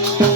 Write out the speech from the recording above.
thank you